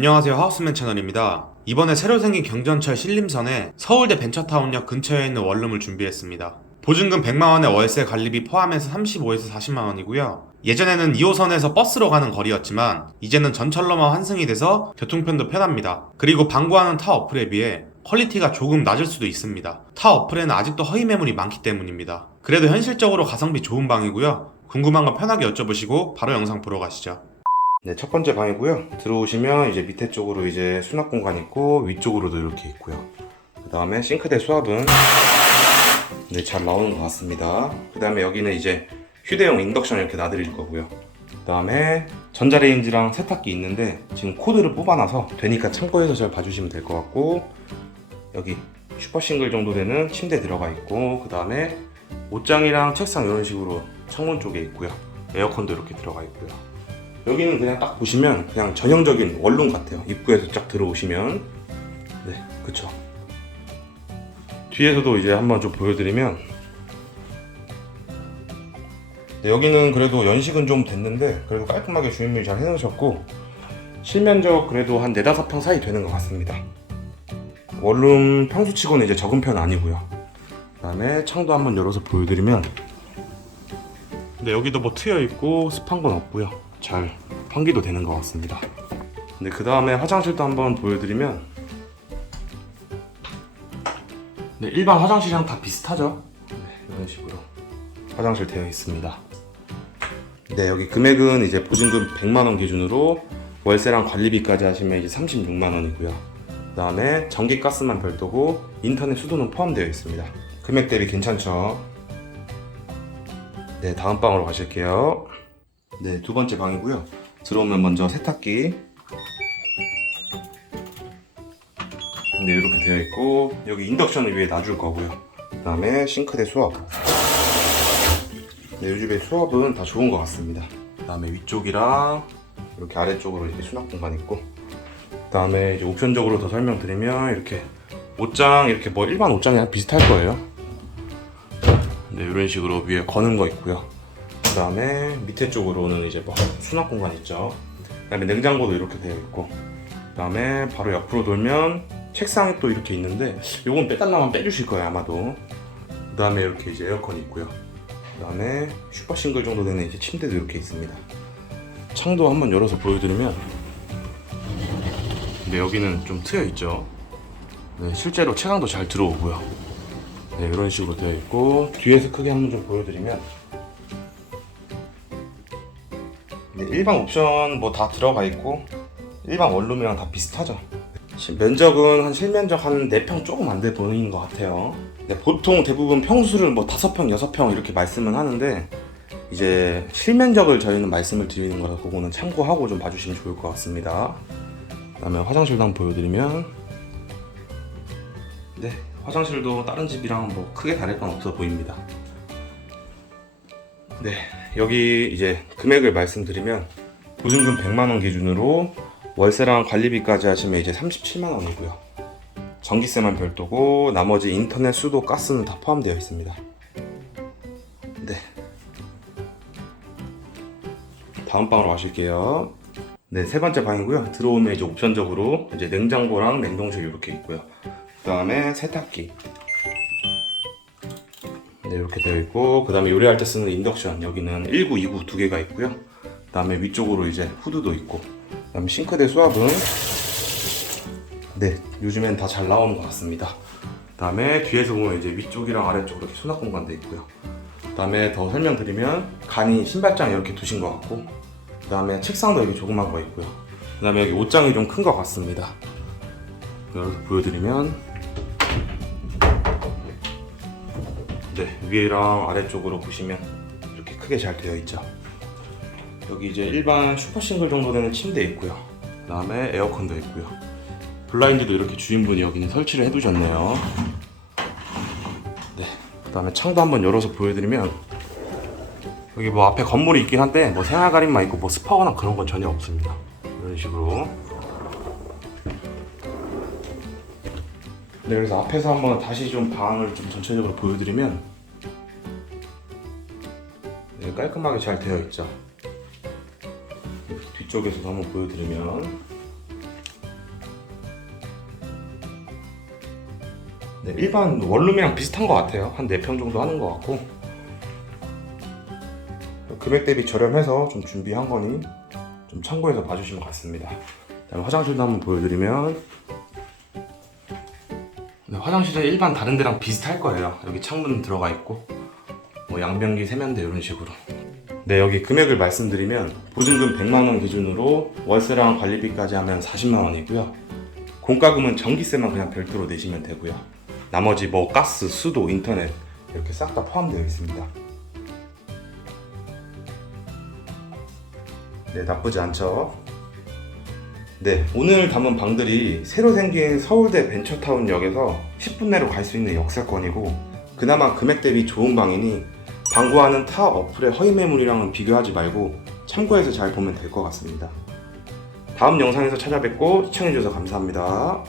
안녕하세요 하우스맨 채널입니다. 이번에 새로 생긴 경전철 신림선에 서울대 벤처타운역 근처에 있는 원룸을 준비했습니다. 보증금 100만원에 월세 관리비 포함해서 35에서 40만원이고요. 예전에는 2호선에서 버스로 가는 거리였지만 이제는 전철로만 환승이 돼서 교통편도 편합니다. 그리고 방구하는 타 어플에 비해 퀄리티가 조금 낮을 수도 있습니다. 타 어플에는 아직도 허위 매물이 많기 때문입니다. 그래도 현실적으로 가성비 좋은 방이고요. 궁금한 거 편하게 여쭤보시고 바로 영상 보러 가시죠. 네, 첫 번째 방이고요. 들어오시면 이제 밑에 쪽으로 이제 수납 공간 있고 위쪽으로도 이렇게 있고요. 그 다음에 싱크대 수압은 네, 잘 나오는 것 같습니다. 그 다음에 여기는 이제 휴대용 인덕션 이렇게 놔드릴 거고요. 그 다음에 전자레인지랑 세탁기 있는데 지금 코드를 뽑아놔서 되니까 참고해서 잘 봐주시면 될 것 같고 여기 슈퍼싱글 정도 되는 침대 들어가 있고 그 다음에 옷장이랑 책상 이런 식으로 창문 쪽에 있고요. 에어컨도 이렇게 들어가 있고요. 여기는 그냥 딱 보시면 그냥 전형적인 원룸 같아요. 입구에서 쫙 들어오시면 네, 그쵸. 뒤에서도 이제 한번 좀 보여드리면 네, 여기는 그래도 연식은 좀 됐는데 그래도 깔끔하게 주인분이 잘 해놓으셨고 실면적 그래도 한 4, 5평 사이 되는 것 같습니다. 원룸 평수치고는 이제 적은 편 아니고요. 그 다음에 창도 한번 열어서 보여드리면 네, 여기도 뭐 트여 있고 습한 건 없고요. 잘 환기도 되는 것 같습니다. 근데 그 다음에 화장실도 한번 보여드리면 네, 일반 화장실이랑 다 비슷하죠? 네, 이런 식으로 화장실 되어 있습니다. 네, 여기 금액은 이제 보증금 100만 원 기준으로 월세랑 관리비까지 하시면 이제 36만 원이고요. 그 다음에 전기 가스만 별도고 인터넷 수도는 포함되어 있습니다. 금액 대비 괜찮죠? 네, 다음 방으로 가실게요. 네, 두 번째 방이고요. 들어오면 먼저 세탁기. 네, 이렇게 되어 있고 여기 인덕션을 위에 놔줄 거고요. 그다음에 싱크대 수압. 네, 이 집의 수압은 다 좋은 것 같습니다. 그다음에 위쪽이랑 이렇게 아래쪽으로 이렇게 수납 공간 있고. 그다음에 이제 옵션적으로 더 설명드리면 이렇게 옷장 이렇게 뭐 일반 옷장이랑 비슷할 거예요. 네, 이런 식으로 위에 거는 거 있고요. 그 다음에 밑에 쪽으로는 이제 뭐 수납 공간 있죠. 그 다음에 냉장고도 이렇게 되어 있고. 그 다음에 바로 옆으로 돌면 책상이 또 이렇게 있는데 요건 빼달라면 빼주실 거예요 아마도. 그 다음에 이렇게 이제 에어컨 있고요. 그 다음에 슈퍼 싱글 정도 되는 이제 침대도 이렇게 있습니다. 창도 한번 열어서 보여드리면 근데 여기는 좀 트여 있죠. 네, 실제로 채광도 잘 들어오고요. 네, 이런 식으로 되어 있고 뒤에서 크게 한번 좀 보여드리면 네, 일반 옵션 뭐 다 들어가 있고 일반 원룸이랑 다 비슷하죠. 시- 면적은 한 실면적 한 4평 조금 안 돼 보이는 것 같아요. 네, 보통 대부분 평수를 뭐 5평, 6평 이렇게 말씀은 하는데 이제 실면적을 저희는 말씀을 드리는 거라 그거는 참고하고 좀 봐주시면 좋을 것 같습니다. 그 다음에 화장실도 한번 보여드리면 네, 화장실도 다른 집이랑 뭐 크게 다를 건 없어 보입니다. 네, 여기 이제 금액을 말씀드리면 보증금 100만 원 기준으로 월세랑 관리비까지 하시면 이제 37만 원이고요. 전기세만 별도고 나머지 인터넷, 수도, 가스는 다 포함되어 있습니다. 네. 다음 방으로 가실게요. 네, 세 번째 방이고요. 들어오면 이제 옵션적으로 이제 냉장고랑 냉동실 이렇게 있고요. 그 다음에 세탁기. 네, 이렇게 되어 있고, 그 다음에 요리할 때 쓰는 인덕션. 여기는 19, 29두 개가 있고요. 그 다음에 위쪽으로 이제 후드도 있고, 그 다음에 싱크대 수압은 네, 요즘엔 다 잘 나오는 것 같습니다. 그 다음에 뒤에서 보면 이제 위쪽이랑 아래쪽으로 이렇게 수납 공간도 있고요. 그 다음에 더 설명드리면 간이 신발장 이렇게 두신 것 같고, 그 다음에 책상도 여기 조그만 거 있고요. 그 다음에 여기 옷장이 좀 큰 것 같습니다. 여기서 보여드리면 네 위에랑 아래쪽으로 보시면 이렇게 크게 잘 되어 있죠. 여기 이제 일반 슈퍼 싱글 정도 되는 침대 있고요. 그 다음에 에어컨도 있고요. 블라인드도 이렇게 주인분이 여기는 설치를 해두셨네요. 네 그 다음에 창도 한번 열어서 보여드리면 여기 뭐 앞에 건물이 있긴 한데 뭐 생활 가림만 있고 뭐 습하거나 그런 건 전혀 없습니다. 이런 식으로 네, 그래서 앞에서 한번 다시 좀 방을 좀 전체적으로 보여드리면 네, 깔끔하게 잘 되어 있죠. 뒤쪽에서도 한번 보여드리면 네, 일반 원룸이랑 비슷한 것 같아요. 한 4평 정도 하는 것 같고 금액 대비 저렴해서 좀 준비한 거니 좀 참고해서 봐주시면 같습니다. 다음 화장실도 한번 보여드리면 네, 화장실은 일반 다른 데랑 비슷할 거예요. 여기 창문 들어가 있고 뭐 양변기, 세면대 이런 식으로. 네 여기 금액을 말씀드리면 보증금 100만 원 기준으로 월세랑 관리비까지 하면 40만 원이고요. 공과금은 전기세만 그냥 별도로 내시면 되고요. 나머지 뭐 가스, 수도, 인터넷 이렇게 싹 다 포함되어 있습니다. 네 나쁘지 않죠. 네, 오늘 담은 방들이 새로 생긴 서울대 벤처타운역에서 10분 내로 갈 수 있는 역세권이고 그나마 금액 대비 좋은 방이니 방구하는 타 어플의 허위 매물이랑은 비교하지 말고 참고해서 잘 보면 될 것 같습니다. 다음 영상에서 찾아뵙고 시청해주셔서 감사합니다.